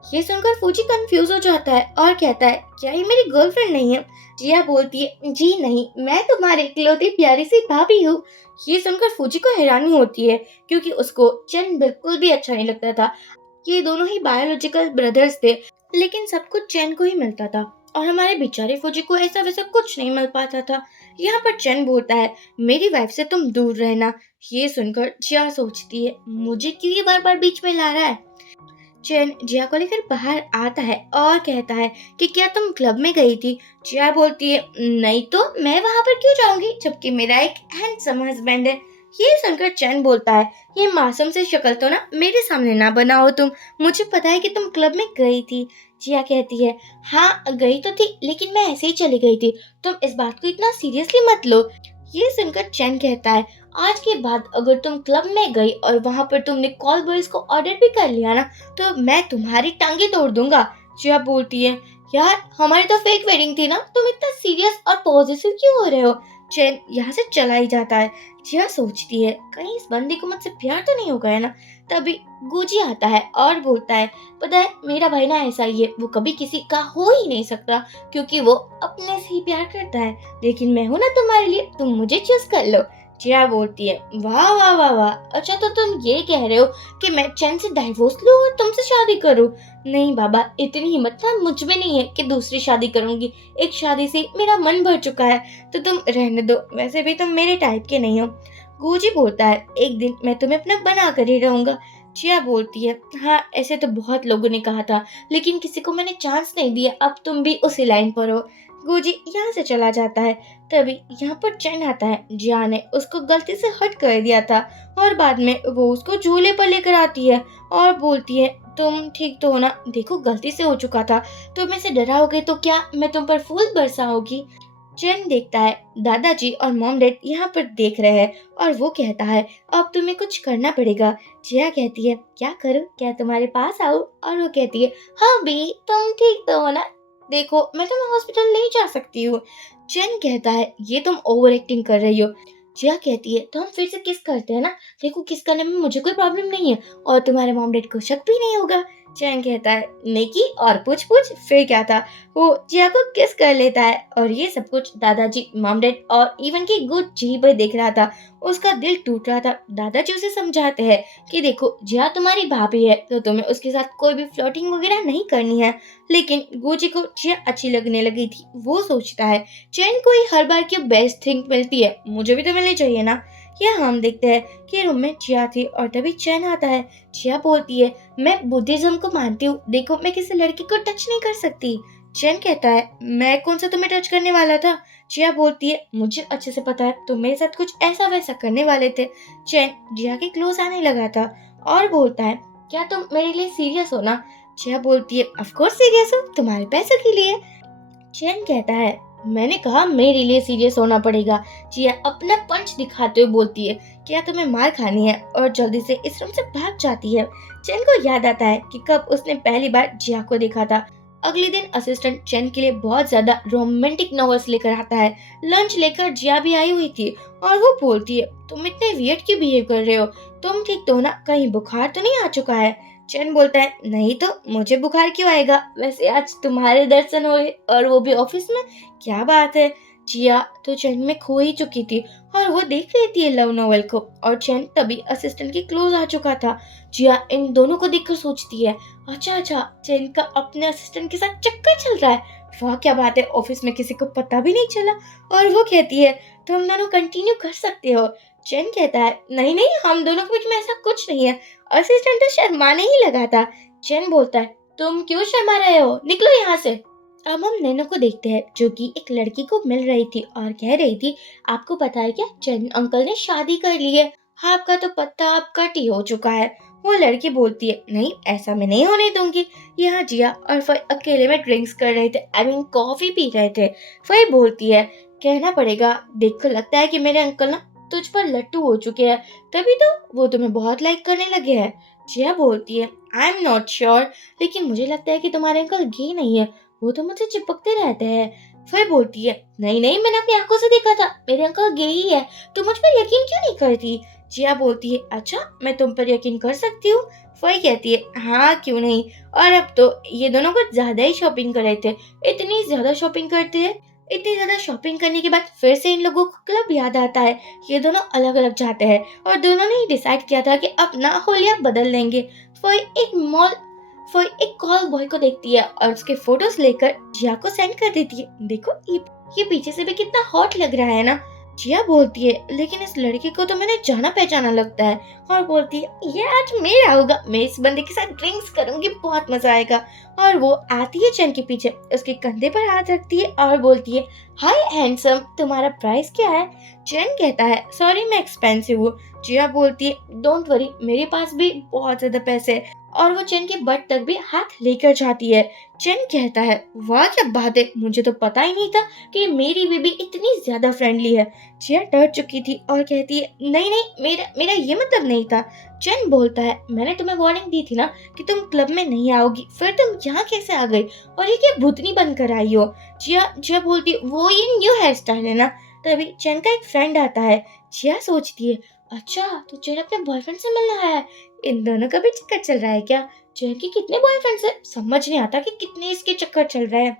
ये सुनकर फूजी कंफ्यूज हो जाता है और कहता है, क्या ये मेरी गर्लफ्रेंड नहीं है? जिया बोलती है, जी नहीं, मैं तुम्हारी इकलौती प्यारी सी भाभी हूँ। ये सुनकर फूजी को हैरानी होती है, क्योंकि उसको चेन बिल्कुल भी अच्छा नहीं लगता था। ये दोनों ही बायोलॉजिकल ब्रदर्स थे, लेकिन सब कुछ चैन को ही मिलता था और हमारे बेचारे फौजी को ऐसा वैसा कुछ नहीं मिल पाता था। यहाँ पर चैन बोलता है, मेरी वाइफ से तुम दूर रहना। ये सुनकर जिया सोचती है, मुझे क्यों ये बार बार बीच में ला रहा है? चैन जिया को लेकर बाहर आता है और कहता है कि क्या तुम क्लब में गई थी? जिया बोलती है, नहीं तो मैं वहां पर क्यों जाऊंगी, जबकि मेरा एक हैंडसम हस्बैंड है। ये सुनकर चैन बोलता है, ये मासूम से शक्ल तो ना मेरे सामने ना बनाओ तुम, मुझे पता है कि तुम क्लब में गई थी। जिया कहती है, हाँ गई तो थी, लेकिन मैं ऐसे ही चली गई थी, तुम इस बात को इतना सीरियसली मत लो। ये सुनकर चैन कहता है, आज के बाद अगर तुम क्लब में गई और वहां पर तुमने कॉल बॉयज को ऑर्डर भी कर लिया ना, तो मैं तुम्हारी टांगे तोड़ दूंगा। जिया बोलती है, यार हमारी तो फेक वेडिंग थी ना, तुम इतना सीरियस और पॉजिटिव क्यों हो रहे हो? चैन यहाँ से चला ही जाता है। जिया सोचती है, कहीं इस बंदी को मुझसे प्यार तो नहीं हो गया ना। तभी गुजी आता है और बोलता है, पता है मेरा भाई ना ऐसा ही है, वो कभी किसी का हो ही नहीं सकता, क्योंकि वो अपने से ही प्यार करता है। लेकिन मैं हूं ना तुम्हारे लिए, तुम मुझे चूज कर लो। जिया बोलती है, वाह वाह वाह वाह, अच्छा तो तुम ये कह रहे हो कि मैं चैन से डाइवोर्स लूं और तुमसे शादी करूं? नहीं बाबा, इतनी हिम्मत ना मुझ में नहीं है कि दूसरी शादी करूंगी। एक शादी से मेरा मन भर चुका है, तो तुम रहने दो, वैसे भी तुम मेरे टाइप के नहीं हो। गुजी बोलता है, एक दिन मैं तुम्हें अपना बना कर ही रहूंगा। जिया बोलती है, हाँ ऐसे तो बहुत लोगों ने कहा था, लेकिन किसी को मैंने चांस नहीं दिया, अब तुम भी उसी लाइन पर हो। गुजी यहाँ से चला जाता है। तभी यहाँ पर चैन आता है। जिया ने उसको गलती से हट कर दिया था और बाद में वो उसको झूले पर लेकर आती है और बोलती है, तुम ठीक तो हो ना? देखो गलती से हो चुका था, तुम इसे डराओगे तो क्या मैं तुम पर फूल बरसाऊंगी? चैन देखता है, दादाजी और मॉम डैड यहाँ पर देख रहे हैं और वो कहता है, अब तुम्हें कुछ करना पड़ेगा। जिया कहती है, क्या करूँ, क्या तुम्हारे पास आऊँ? और वो कहती है, हाँ बी, तुम ठीक तो हो ना? देखो मैं तुम्हें हॉस्पिटल ले जा सकती हूँ। चैन कहता है, ये तुम ओवर एक्टिंग कर रही हो। जिया कहती है, तो हम फिर से किस करते हैं ना, देखो किस करने में मुझे कोई प्रॉब्लम नहीं है और तुम्हारे मॉम डैड को शक भी नहीं होगा। चैन कहता है, निकी और पूछ पूछ फिर क्या था? वो जिया को किस कर लेता है और ये सब कुछ दादाजी, मॉम डैड और इवन की गुड जी पर देख रहा था। उसका दिल टूट रहा था। दादाजी उसे समझाते हैं कि देखो जिया तुम्हारी भाभी है, तो तुम्हें उसके साथ कोई भी फ्लर्टिंग वगैरह नहीं करनी है। लेकिन गुजी को जिया अच्छी लगने लगी थी। वो सोचता है, चैन को ही हर बार की बेस्ट थिंग मिलती है, मुझे भी तो मिलनी चाहिए ना। यह हम देखते हैं कि रूम में जिया थी और तभी चैन आता है। जिया बोलती है, मैं बुद्धिज्म को मानती हूँ, देखो मैं किसी लड़की को टच नहीं कर सकती। चैन कहता है, मैं कौन सा तुम्हें टच करने वाला था? जिया बोलती है, मुझे अच्छे से पता है, तुम मेरे साथ कुछ ऐसा वैसा करने वाले थे। चैन जिया के क्लोज आने लगा था और बोलता है, क्या तुम मेरे लिए सीरियस हो ना? जिया बोलती है, ऑफ कोर्स सीरियस हूँ, तुम्हारे पैसों के लिए। चैन कहता है, मैंने कहा मेरे लिए सीरियस होना पड़ेगा। जिया अपना पंच दिखाते हुए बोलती है, क्या तुम्हें मार खानी है? और जल्दी से इस रूम से भाग जाती है। चैन को याद आता है कि कब उसने पहली बार जिया को देखा था। अगले दिन असिस्टेंट चैन के लिए बहुत ज्यादा रोमांटिक नॉवेल्स लेकर आता है। लंच लेकर जिया भी आई हुई थी और वो बोलती है, तुम इतने वियर्ड क्यों बिहेव कर रहे हो? तुम ठीक तो हो ना? कहीं बुखार तो नहीं आ चुका है? चैन बोलता है, नहीं तो मुझे बुखार क्यों आएगा? वैसे आज तुम्हारे दर्शन हुए और वो भी ऑफिस में, क्या बात है? जिया तो चैन में खो ही चुकी थी और वो देख रही थी लव नॉवेल को और चैन तभी असिस्टेंट के क्लोज आ चुका था। जिया इन दोनों को देखकर सोचती है, अच्छा अच्छा, चैन का अपने असिस्टेंट के साथ चक्कर चल रहा है। वाह क्या बात है, ऑफिस में किसी को पता भी नहीं चला। और वो कहती है, तुम दोनों कंटिन्यू कर सकते हो। चैन कहता है, नहीं नहीं, हम दोनों के बीच में ऐसा कुछ नहीं है। असिस्टेंट तो शर्माने ही लगा था। चैन बोलता है, तुम क्यों शर्मा रहे हो, निकलो यहाँ से। अब हम नैनो को देखते हैं, जो कि एक लड़की को मिल रही थी और कह रही थी, आपको पता है क्या, चैन अंकल ने शादी कर ली है। आपका तो पत्ता अब कट ही हो चुका है। वो लड़की बोलती है, नहीं ऐसा मैं नहीं होने दूंगी। यहाँ जिया और फई अकेले में ड्रिंक्स कर रहे थे, आई मीन कॉफी पी रहे थे। फई बोलती है, कहना पड़ेगा, देखकर लगता है कि मेरे अंकल ना तुझ पर लट्टू हो चुके हैं, तभी तो वो तुम्हें बहुत लाइक करने लगे हैं। जिया बोलती है, आई एम नॉट श्योर, लेकिन मुझे लगता है कि तुम्हारे अंकल गे नहीं है, वो तो मुझसे चिपकते रहते हैं। फिर बोलती है, नहीं नहीं, मैंने अपनी आंखों से देखा था, मेरे अंकल गे ही है, तो मुझ पर यकीन क्यों नहीं करती? जिया बोलती है, अच्छा मैं तुम पर यकीन कर सकती हूँ। फई कहती है, हाँ क्यों नहीं। और अब तो ये दोनों कुछ ज्यादा ही शॉपिंग कर रहे थे। इतनी ज्यादा शॉपिंग करते हैं। इतनी ज्यादा शॉपिंग करने के बाद फिर से इन लोगों को क्लब याद आता है। ये दोनों अलग अलग जाते हैं और दोनों ने ही डिसाइड किया था कि अपना होलिया बदल लेंगे। फई एक मॉल फई एक कॉल बॉय को देखती है और उसके फोटोज लेकर जिया को सेंड कर देती है। देखो ये पीछे से भी कितना हॉट लग रहा है ना। जिया बोलती है, लेकिन इस लड़के को तो मैंने जाना पहचाना लगता है। और बोलती है, ये आज मेरा होगा, मैं इस बंदे के साथ ड्रिंक्स करूंगी, बहुत मजा आएगा। और वो आती है चैन के पीछे, उसके कंधे पर हाथ रखती है और बोलती है, हाय हैंडसम, तुम्हारा प्राइस क्या है? चैन कहता है, सॉरी मैं एक्सपेंसिव हूँ। जिया बोलती है, डोंट वरी, मेरे पास भी बहुत ज्यादा पैसे हैं। और वो चैन के बट तक भी हाथ लेकर जाती है। चैन कहता है, वाह क्या बात है, मुझे तो पता ही नहीं था कि मेरी बेबी इतनी ज्यादा फ्रेंडली है। जिया डर चुकी थी और कहती है, नहीं नहीं, मेरा मेरा ये मतलब नहीं था। चैन बोलता है, मैंने तुम्हें वार्निंग दी थी ना कि तुम क्लब में नहीं आओगी, फिर तुम यहाँ कैसे आ गई? और ये क्या भूतनी बनकर आई हो? जिया जिया बोलती, वो ये न्यू हेयर स्टाइल है ना। तभी चैन का एक फ्रेंड आता है। जिया सोचती है, अच्छा तो चैन अपने बॉयफ्रेंड से मिलने आया है। इन दोनों का भी चक्कर चल रहा है क्या? चैन के कितने बॉयफ्रेंड्स है, समझ नहीं आता कि कितने इसके चक्कर चल रहे हैं।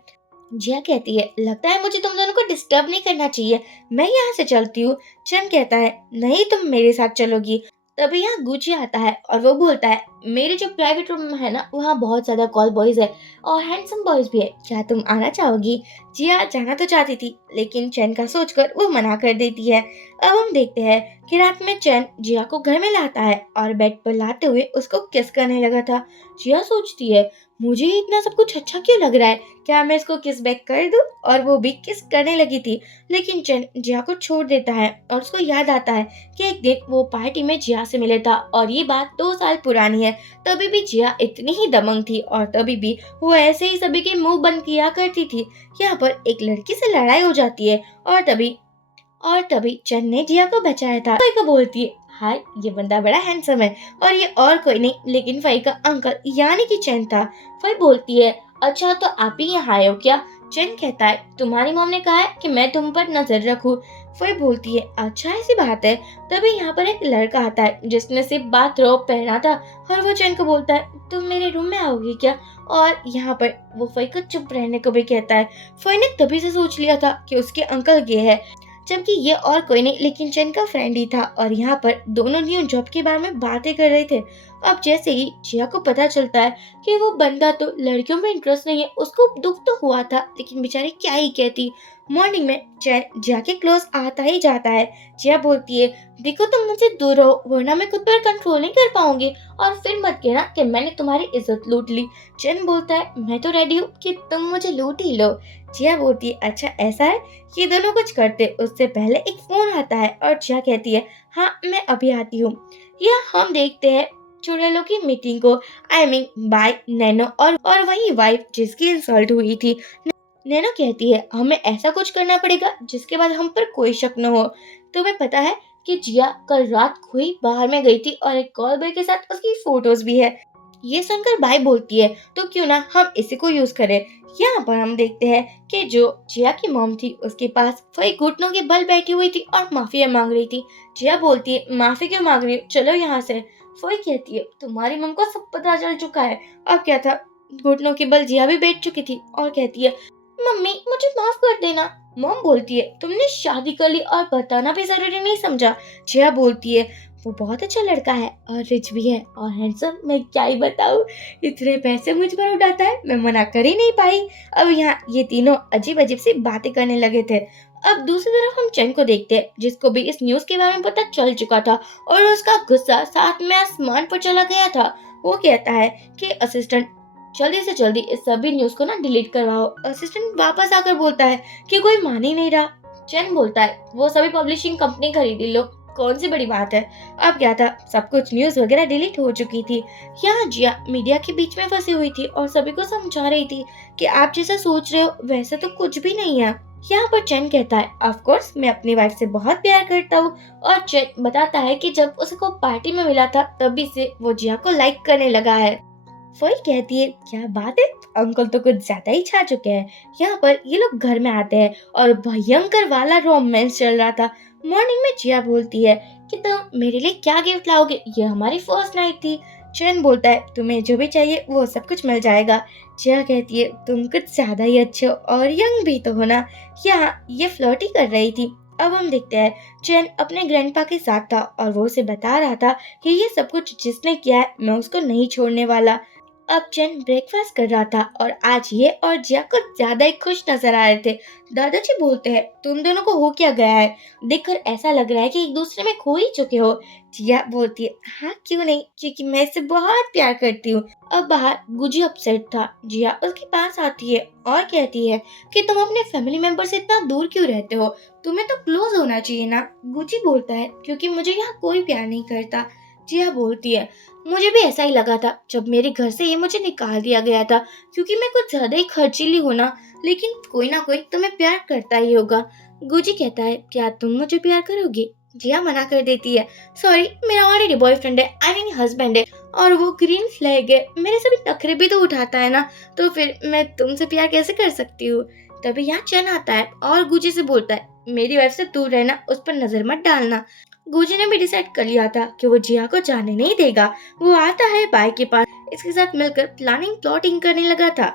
जिया कहती है, लगता है मुझे तुम दोनों को डिस्टर्ब नहीं करना चाहिए, मैं यहाँ से चलती हूँ। चन कहता है, नहीं तुम मेरे साथ चलोगी। तभी यहाँ गुची आता है और वो बोलता है, मेरे जो प्राइवेट रूम है ना, वहाँ बहुत ज्यादा कॉल बॉयज है और हैंडसम बॉयज भी है, क्या तुम आना चाहोगी? जिया जाना तो चाहती थी, लेकिन चैन का सोचकर वो मना कर देती है। अब हम देखते हैं कि रात में चैन जिया को घर में लाता है और बेड पर लाते हुए उसको किस करने लगा था। जिया सोचती है, मुझे इतना सब कुछ अच्छा क्यों लग रहा है, क्या मैं इसको किस बैक कर दूं? और वो भी किस करने लगी थी, लेकिन चैन जिया को छोड़ देता है और उसको याद आता है कि एक दिन वो पार्टी में जिया से मिले था और ये बात 2 साल पुरानी है। तभी भी जिया इतनी ही दबंग थी और तभी भी वो ऐसे ही सभी के मुंह बंद किया करती थी। यहाँ पर एक लड़की से लड़ाई हो जाती है और तभी चैन ने जिया को बचाया था। फई को बोलती है, हाय ये बंदा बड़ा हैंडसम है और ये और कोई नहीं लेकिन फई का अंकल यानी कि चैन था। फई बोलती है, अच्छा तो आप ही यहाँ आए हो क्या? चैन कहता है, तुम्हारी मॉम ने कहा है कि मैं तुम पर नजर रखूं। फई बोलती है, अच्छा ऐसी बात है। तभी यहाँ पर एक लड़का आता है जिसने सिर्फ बाथरोब पहना था और वो चैन को बोलता है, तुम मेरे रूम में आओगी क्या? और यहाँ पर वो फई को चुप रहने को भी कहता है। फई ने तभी से सोच लिया था कि उसके अंकल गे है, जबकि ये और कोई नहीं लेकिन चैन का फ्रेंड ही था और यहाँ पर दोनों न्यू जॉब के बारे में बातें कर रहे थे। अब जैसे ही जिया को पता चलता है कि वो बंदा तो लड़कियों में इंटरेस्ट नहीं है, उसको दुख तो हुआ था लेकिन बेचारी क्या ही कहती। मॉर्निंग में चैन जिया के क्लोज आता ही जाता है। जिया बोलती है, देखो तुम मुझसे दूर रहो वरना मैं खुद पर कंट्रोल नहीं कर पाऊंगी और फिर मत कहना कि मैंने तुम्हारी इज्जत लूट ली। चैन बोलता है, मैं तो रेडी हूँ कि तुम मुझे लूट ही लो। जिया बोलती है, अच्छा ऐसा है। ये दोनों कुछ करते उससे पहले एक फोन आता है और जिया कहती है, हाँ मैं अभी आती हूँ। यह हम देखते हैं चुड़ैलों की मीटिंग को, आई मीन बाय नैनो और वही वाइफ जिसकी इंसल्ट हुई थी। नैनो कहती है, हमें ऐसा कुछ करना पड़ेगा जिसके बाद हम पर कोई शक न हो। तुम्हें पता है कि जिया कल रात को ही बाहर में गई थी और एक कॉल बॉय के साथ उसकी फोटोज भी है। ये सुनकर बाई बोलती है, तो क्यों ना हम इसी को यूज करें। यहाँ पर हम देखते हैं कि जो जिया की मॉम थी उसके पास वही घुटनों के बल बैठी हुई थी और माफी मांग रही थी। जिया बोलती है, माफी क्यों मांग रही हो, चलो यहाँ से। फोई कहती है, तुम्हारी मॉम को सब पता चल चुका है। अब क्या था, घुटनों के बल जिया भी बैठ चुकी थी और कहती है, मम्मी मुझे माफ कर देना। मॉम बोलती है, तुमने शादी कर ली और बताना भी जरूरी नहीं समझा। जिया बोलती है, वो बहुत अच्छा लड़का है और रिच भी है और हैंडसम, मैं क्या ही बताऊं, इतने पैसे मुझ पर उड़ाता है, मैं मना कर ही नहीं पाई। अब यहाँ ये तीनों अजीब अजीब सी बातें करने लगे थे। अब दूसरी तरफ हम चैन को देखते हैं जिसको भी इस न्यूज के बारे में पता चल चुका था और उसका गुस्सा साथ में आसमान पर चला गया था। वो कहता है कि असिस्टेंट जल्दी से जल्दी इस सभी न्यूज को ना डिलीट करवाओ। असिस्टेंट वापस आकर बोलता है कि कोई मान ही नहीं रहा। चैन बोलता है, वो सभी पब्लिशिंग कंपनी खरीद लो, कौन सी बड़ी बात है। अब क्या था, सब कुछ न्यूज वगैरह डिलीट हो चुकी थी। यहाँ जिया मीडिया के बीच में फंसी हुई थी और सभी को समझा रही थी कि आप जैसा सोच रहे हो वैसा तो कुछ भी नहीं है। यहाँ पर चैन कहता है, ऑफ कोर्स मैं अपनी वाइफ से बहुत प्यार करता हूँ। और चैन बताता है कि जब उसको पार्टी में मिला था तभी से वो जिया को लाइक करने लगा है। वही कहती है, क्या बात है, अंकल तो कुछ ज्यादा ही छा चुके हैं। यहाँ पर ये लोग घर में आते हैं और भयंकर वाला रोमांस चल रहा था। मॉर्निंग में जिया बोलती है कि तुम मेरे लिए क्या गिफ्ट लाओगे, ये हमारी फर्स्ट नाइट थी। चैन बोलता है तुम्हें जो भी चाहिए वो सब कुछ मिल जाएगा। जिया कहती है तुम कुछ ज्यादा ही अच्छे हो और यंग भी तो हो ना। यहाँ ये फ्लर्टी कर रही थी। अब हम देखते हैं चैन अपने ग्रैंडपा के साथ था और वो उसे बता रहा था कि ये सब कुछ जिसने किया है मैं उसको नहीं छोड़ने वाला। अब चैन ब्रेकफास्ट कर रहा था और आज ये और जिया कुछ ज्यादा ही खुश नजर आ रहे थे। दादाजी बोलते हैं तुम दोनों को हो क्या गया है, देखकर ऐसा लग रहा है कि एक दूसरे में खो ही चुके हो। जिया बोलती है हाँ क्यों नहीं, क्योंकि मैं इससे बहुत प्यार करती हूँ। अब बाहर गुजी अपसेट था। जिया उसके पास आती है और कहती है कि तुम अपने फैमिली मेंबर से इतना दूर क्यों रहते हो, तुम्हें तो क्लोज होना चाहिए ना। गुजी बोलता है क्योंकि मुझे यहाँ कोई प्यार नहीं करता। जिया बोलती है मुझे भी ऐसा ही लगा था जब मेरे घर से ये मुझे निकाल दिया गया था, क्योंकि मैं कुछ ज्यादा ही खर्चीली हूँ ना। लेकिन कोई ना कोई तुम्हें प्यार करता ही होगा। गुजी कहता है क्या तुम मुझे प्यार करोगी। जिया मना कर देती है सॉरी मेरा ऑलरेडी बॉयफ्रेंड है, आई मीन हस्बैंड है, और वो ग्रीन फ्लैग है, मेरे सभी नखरे भी तो उठाता है ना, तो फिर मैं तुमसे प्यार कैसे कर सकती हूँ। तभी यहाँ चैन आता है और गुजी से बोलता है मेरी वाइफ से दूर रहना, उस पर नजर मत डालना। गुजी ने भी डिसाइड कर लिया था कि वो जिया को जाने नहीं देगा। वो आता है बाई के पास, इसके साथ मिलकर प्लानिंग प्लॉटिंग करने लगा था।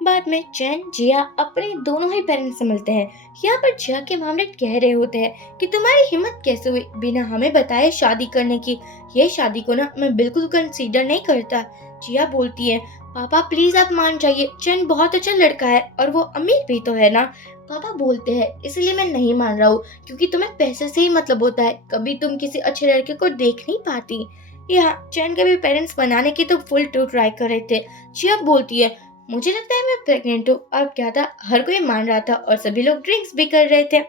बाद में चैन जिया अपने दोनों ही पेरेंट्स से मिलते हैं। यहाँ पर जिया के मामले कह रहे होते हैं कि तुम्हारी हिम्मत कैसे हुई बिना हमें बताए शादी करने की, ये शादी को ना मैं बिल्कुल कंसीडर नहीं करता। जिया बोलती है पापा प्लीज आप मान जाइए, चैन बहुत अच्छा लड़का है और वो अमीर भी तो है ना। पापा बोलते हैं इसलिए मैं नहीं मान रहा हूँ क्योंकि तुम्हें पैसे से ही मतलब होता है, कभी तुम किसी अच्छे लड़के को देख नहीं पाती। यहाँ चैन के भी पेरेंट्स बनाने की तो फुल टू ट्राई कर रहे थे। जिया बोलती है मुझे लगता है मैं प्रेग्नेंट हूँ। अब क्या था हर कोई मान रहा था और सभी लोग ड्रिंक्स भी कर रहे थे।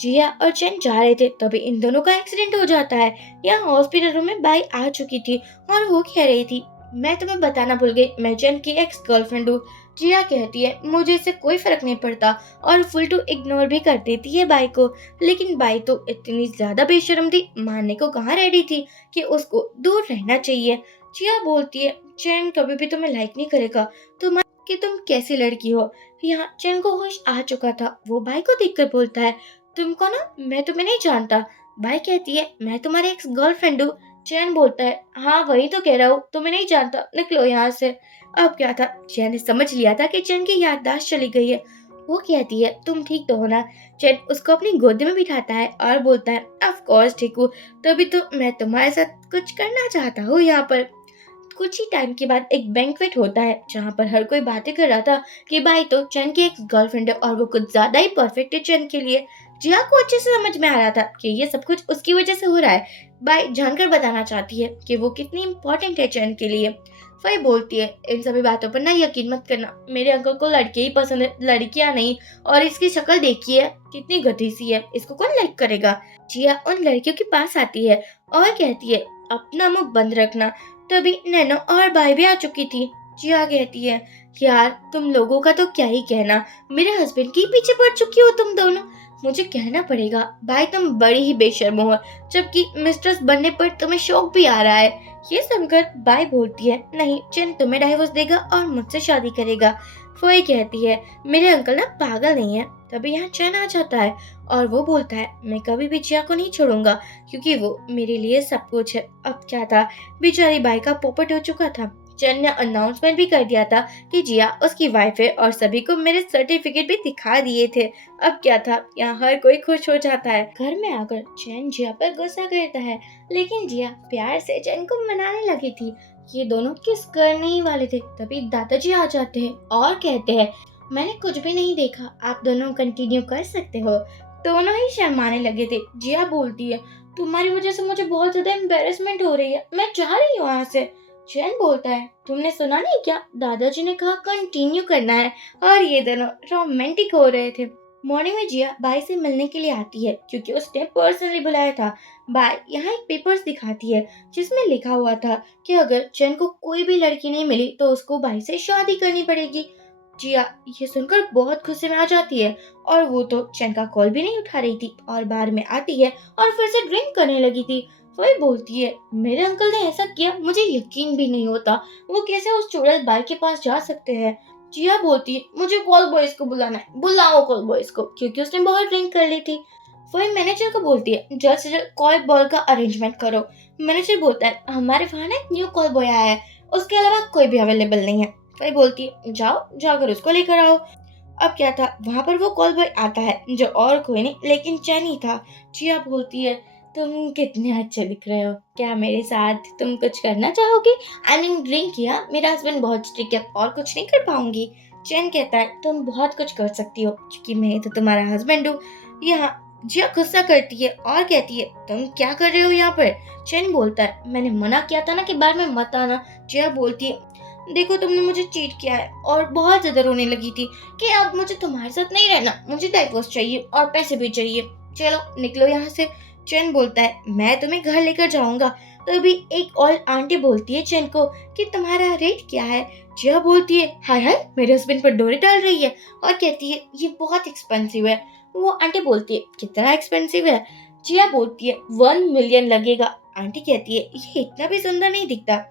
जिया और चैन जा रहे थे तभी इन दोनों का एक्सीडेंट हो जाता है। यहाँ हॉस्पिटल रूम में बाई आ चुकी थी और वो कह रही थी मैं तुम्हें बताना भूल गई, मैं चैन की एक्स गर्लफ्रेंड हूँ। जिया कहती है मुझे इससे कोई फर्क नहीं पड़ता और फुल टू इग्नोर भी कर देती है बाई को। लेकिन बाई तो इतनी ज्यादा बेशर्म थी, मानने को कहाँ रेडी थी कि उसको दूर रहना चाहिए। जिया बोलती है चैन कभी भी तुम्हें लाइक नहीं करेगा, तुम कि तुम कैसी लड़की हो। यहाँ चैन को होश आ चुका था। वो भाई को देखकर बोलता है तुमको ना मैं तुम्हें नहीं जानता। भाई कहती है मैं तुम्हारी एक्स गर्लफ्रेंड हूँ। चैन बोलता है हाँ वही तो कह रहा हूँ, तुम्हें नहीं जानता, निकलो यहाँ से। अब क्या था चैन ने समझ लिया था कि चैन की याददाश्त चली गई है। वो कहती है तुम ठीक तो हो ना। चैन उसको अपनी गोद में बिठाता है और बोलता है ऑफ कोर्स ठीक हूँ, तभी तो मैं तुम्हारे साथ कुछ करना चाहता हूँ। यहाँ पर कुछ ही टाइम के बाद एक बैंक्वेट होता है जहाँ पर हर कोई बातें कर रहा था कि भाई तो चैन की एक गर्लफ्रेंड है और वो कुछ ज्यादा ही परफेक्ट है चैन के लिए। जिया को अच्छे से समझ में आ रहा था कि ये सब कुछ उसकी वजह से हो रहा है। बाई जानकर बताना चाहती है कि वो कितनी इम्पोर्टेंट है चैन के लिए। वही बोलती है इन सभी बातों पर ना यकीन मत करना, मेरे अंकल को लड़के ही पसंद है, लड़कियां नहीं। और इसकी शक्ल देखिए कितनी गधी सी है, इसको कौन लाइक करेगा। जिया उन लड़कियों के पास आती है और कहती है अपना मुंह बंद रखना। तभी नैनो और बाई भी आ चुकी थी। जिया कहती है यार तुम लोगों का तो क्या ही कहना, मेरे हस्बैंड के पीछे पड़ चुकी हो तुम दोनों। मुझे कहना पड़ेगा भाई तुम बड़ी ही बेशर्म हो, जबकि मिस्ट्रेस बनने पर तुम्हें शौक भी आ रहा है। ये सुनकर बाई बोलती है नहीं चैन तुम्हें डाइवोर्स देगा और मुझसे शादी करेगा। वही कहती है मेरे अंकल ना पागल नहीं है। तभी यहाँ चैन आ जाता है और वो बोलता है मैं कभी भी जिया को नहीं छोड़ूंगा क्योंकि वो मेरे लिए सब कुछ है। अब क्या था बेचारी बाई का पोपट हो चुका था। चैन ने अनाउंसमेंट भी कर दिया था कि जिया उसकी वाइफ है और सभी को मेरे सर्टिफिकेट भी दिखा दिए थे। अब क्या था यहाँ हर कोई खुश हो जाता है। घर में आकर चैन जिया पर गुस्सा करता है, लेकिन जिया प्यार से चैन को मनाने लगी थी। ये दोनों किस करने ही वाले थे तभी दादाजी आ जाते हैं और कहते हैं मैंने कुछ भी नहीं देखा, आप दोनों कंटिन्यू कर सकते हो। दोनों ही शर्माने लगे थे। जिया बोलती है तुम्हारी वजह से मुझे बहुत ज्यादा एम्बेरसमेंट हो रही है, मैं जा रही हूँ यहाँ से। चैन बोलता है तुमने सुना नहीं क्या, दादाजी ने कहा कंटिन्यू करना है। और ये दोनों रोमांटिक हो रहे थे। मॉर्निंग में जिया बाई से मिलने के लिए आती है क्योंकि उसने पर्सनली बुलाया था। बाई यहाँ एक पेपर्स दिखाती है जिसमें लिखा हुआ था कि अगर चैन को कोई भी लड़की नहीं मिली तो उसको बाई से शादी करनी पड़ेगी। जिया ये सुनकर बहुत गुस्से में आ जाती है और वो तो चैन का कॉल भी नहीं उठा रही थी और बार में आती है और फिर से ड्रिंक करने लगी थी। वही बोलती है मेरे अंकल ने ऐसा किया मुझे यकीन भी नहीं होता, वो कैसे उस चुड़ैल बाई के पास जा सकते हैं। जिया बोलती है मुझे कॉल बॉयज को बुलाना है, बुलाओ कॉल बॉयज को, क्योंकि उसने बहुत ड्रिंक कर ली थी। वही मैनेजर को बोलती है जल्द से जल्द कॉल बॉय का अरेंजमेंट करो। मैनेजर बोलता है हमारे वहाँ ना एक न्यू कॉल बॉय आया है, उसके अलावा कोई भी अवेलेबल नहीं है। वही बोलती है जाओ जाकर उसको लेकर आओ। अब क्या था, वहां पर वो कॉल बॉय आता है जो और कोई नहीं लेकिन चैन ही था। जिया बोलती है तुम कितने अच्छे दिख रहे हो, क्या मेरे साथ तुम कुछ करना चाहोगे? आई मीन ड्रिंक किया, मेरा हस्बैंड बहुत स्ट्रिक्ट है और कुछ नहीं कर पाऊंगी। चैन कहता है तुम बहुत कुछ कर सकती हो क्योंकि मैं तो तुम्हारा हस्बैंड हूँ। यहाँ जिया गुस्सा करती है और कहती है तुम क्या कर रहे हो यहाँ पर? चैन बोलता है मैंने मना किया था ना कि बाद में मत आना। जिया बोलती है देखो तुमने मुझे चीट किया है, और बहुत ज्यादा रोने लगी थी कि अब मुझे तुम्हारे साथ नहीं रहना, मुझे डाइवोर्स चाहिए और पैसे भी चाहिए, चलो निकलो यहाँ से। चैन बोलता है मैं तुम्हें घर लेकर जाऊंगा। तो अभी एक और आंटी बोलती है चैन को कि तुम्हारा रेट क्या है? जिया बोलती है हाय हाय मेरे हस्बैंड पर डोरी डाल रही है और कहती है ये बहुत एक्सपेंसिव है। वो आंटी बोलती है कितना एक्सपेंसिव है? जिया बोलती है 1 मिलियन लगेगा। आंटी कहती है ये इतना भी सुंदर नहीं दिखता।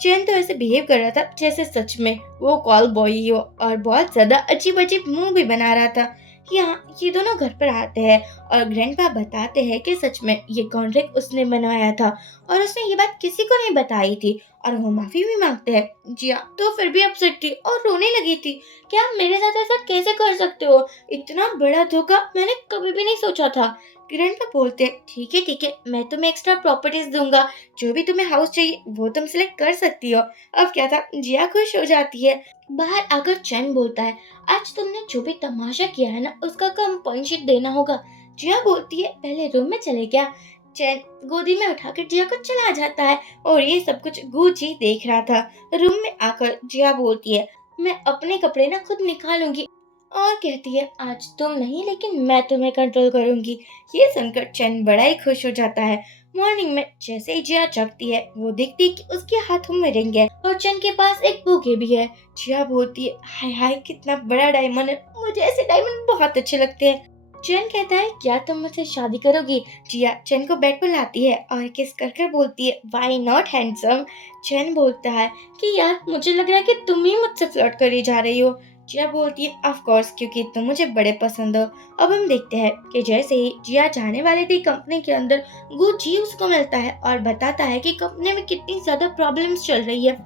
चैन तो ऐसे बिहेव कर रहा था जैसे सच में वो कॉल बॉय ही हो और बहुत ज्यादा अजीब अजीब मुंह भी बना रहा था। यहाँ ये दोनों घर पर आते हैं और ग्रैंडपा बताते हैं कि सच में ये कॉन्ट्रैक्ट उसने बनवाया था और उसने ये बात किसी को नहीं बताई थी, और वो माफी भी मांगते हैं। जिया तो फिर भी अपसेट थी और रोने लगी थी कि आप मेरे साथ ऐसा कैसे कर सकते हो, इतना बड़ा धोखा मैंने कभी भी नहीं सोचा था। ग्रैंडपा बोलते हैं ठीक है मैं तुम्हें एक्स्ट्रा प्रॉपर्टीज दूंगा, जो भी तुम्हें हाउस चाहिए वो तुम सिलेक्ट कर सकती हो। अब क्या था, जिया खुश हो जाती है। बाहर आकर चैन बोलता है आज तुमने जो भी तमाशा किया है ना उसका कंपनसेट देना होगा। जिया बोलती है पहले रूम में चले क्या? चैन गोदी में उठाकर जिया को चला जाता है और ये सब कुछ गुची देख रहा था। रूम में आकर जिया बोलती है मैं अपने कपड़े ना खुद निकालूंगी, और कहती है आज तुम नहीं लेकिन मैं तुम्हें कंट्रोल करूंगी। ये सुनकर चैन बड़ा ही खुश हो जाता है। मॉर्निंग में जैसे ही जिया जगती है वो देखती है कि उसके हाथों में रिंग है और चैन के पास एक बुके भी है। जिया बोलती है हाय हाय कितना बड़ा डायमंड है, मुझे ऐसे डायमंड बहुत अच्छे लगते हैं। चैन कहता है क्या तुम मुझसे शादी करोगी? जिया चैन को बेड पर लाती है और किस कर कर बोलती है व्हाई नॉट हैंडसम। चैन बोलता है कि यार मुझे लग रहा है कि तुम ही मुझसे फ्लर्ट करी जा रही हो। जिया बोलती है ऑफ कोर्स क्योंकि तुम मुझे बड़े पसंद हो। अब हम देखते हैं कि जैसे ही जिया जाने वाली थी कंपनी के अंदर, गुची उसको मिलता है और बताता है कि कंपनी में कितनी ज्यादा प्रॉब्लम्स चल रही है।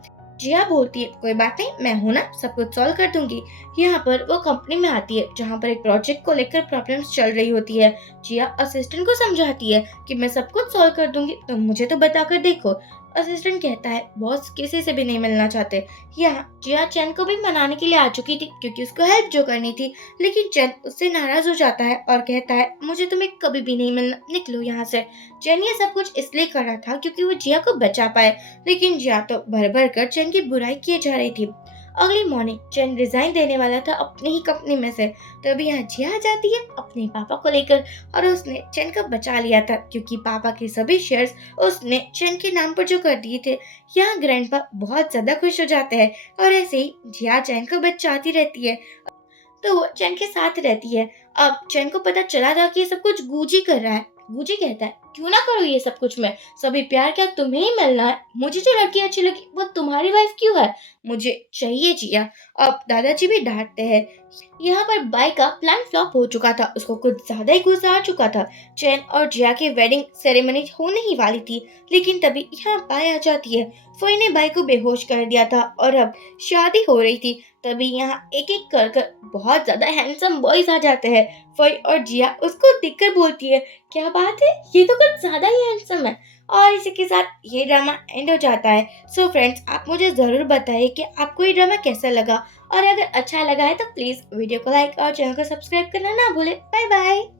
जिया बोलती है कोई बात नहीं मैं हूं ना, सब कुछ सॉल्व कर दूंगी। यहाँ पर वो कंपनी में आती है जहाँ पर एक प्रोजेक्ट को लेकर प्रॉब्लम्स चल रही होती है। जिया असिस्टेंट को समझाती है कि मैं सब कुछ सॉल्व कर दूंगी, तुम मुझे तो बताकर देखो। असिस्टेंट कहता है बॉस किसी से भी नहीं मिलना चाहते। यहाँ जिया चैन को भी मनाने के लिए आ चुकी थी क्योंकि उसको हेल्प जो करनी थी, लेकिन चैन उससे नाराज हो जाता है और कहता है मुझे तुम्हें कभी भी नहीं मिलना, निकलो यहाँ से। चैन ये सब कुछ इसलिए कर रहा था क्योंकि वो जिया को बचा पाए, लेकिन जिया तो भर भर कर चैन की बुराई किए जा रही थी। अगली मॉर्निंग चैन रिजाइन देने वाला था अपनी ही कंपनी में से, तभी यहाँ जिया आ जाती है अपने पापा को लेकर, और उसने चैन को बचा लिया था क्योंकि पापा के सभी शेयर्स उसने चैन के नाम पर जो कर दिए थे। यहाँ ग्रैंडपा बहुत ज्यादा खुश हो जाते हैं और ऐसे ही जिया चैन को बचाती रहती है, तो वो चैन के साथ रहती है। अब चैन को पता चला था कि ये सब कुछ गूजी कर रहा है। गूजी कहता है क्यों ना करो ये सब कुछ, मैं सभी प्यार क्या तुम्हें ही मिलना है, मुझे जो लड़की अच्छी लगी वो तुम्हारी वाइफ क्यों है, मुझे चाहिए जिया। अब दादाजी भी डांटते हैं। यहाँ पर बाई का प्लान फ्लॉप हो चुका था, उसको कुछ ज्यादा ही गुस्सा आ चुका था। चैन और जिया की वेडिंग सेरेमनी होने ही वाली थी, लेकिन तभी यहाँ बाई आ जाती है। फोई ने बाई को बेहोश कर दिया था और अब शादी हो रही थी। तभी यहाँ एक एक कर कर बहुत ज्यादा हैंडसम बॉयज आ जाते हैं। फोई और जिया उसको देखकर बोलती है क्या बात है, ये तो कुछ ज्यादा ही हैंडसम है। और इसी के साथ ये ड्रामा एंड हो जाता है। सो फ्रेंड्स, आप मुझे जरूर बताइए कि आपको ये ड्रामा कैसा लगा, और अगर अच्छा लगा है तो प्लीज वीडियो को लाइक और चैनल को सब्सक्राइब करना ना भूले। Bye bye.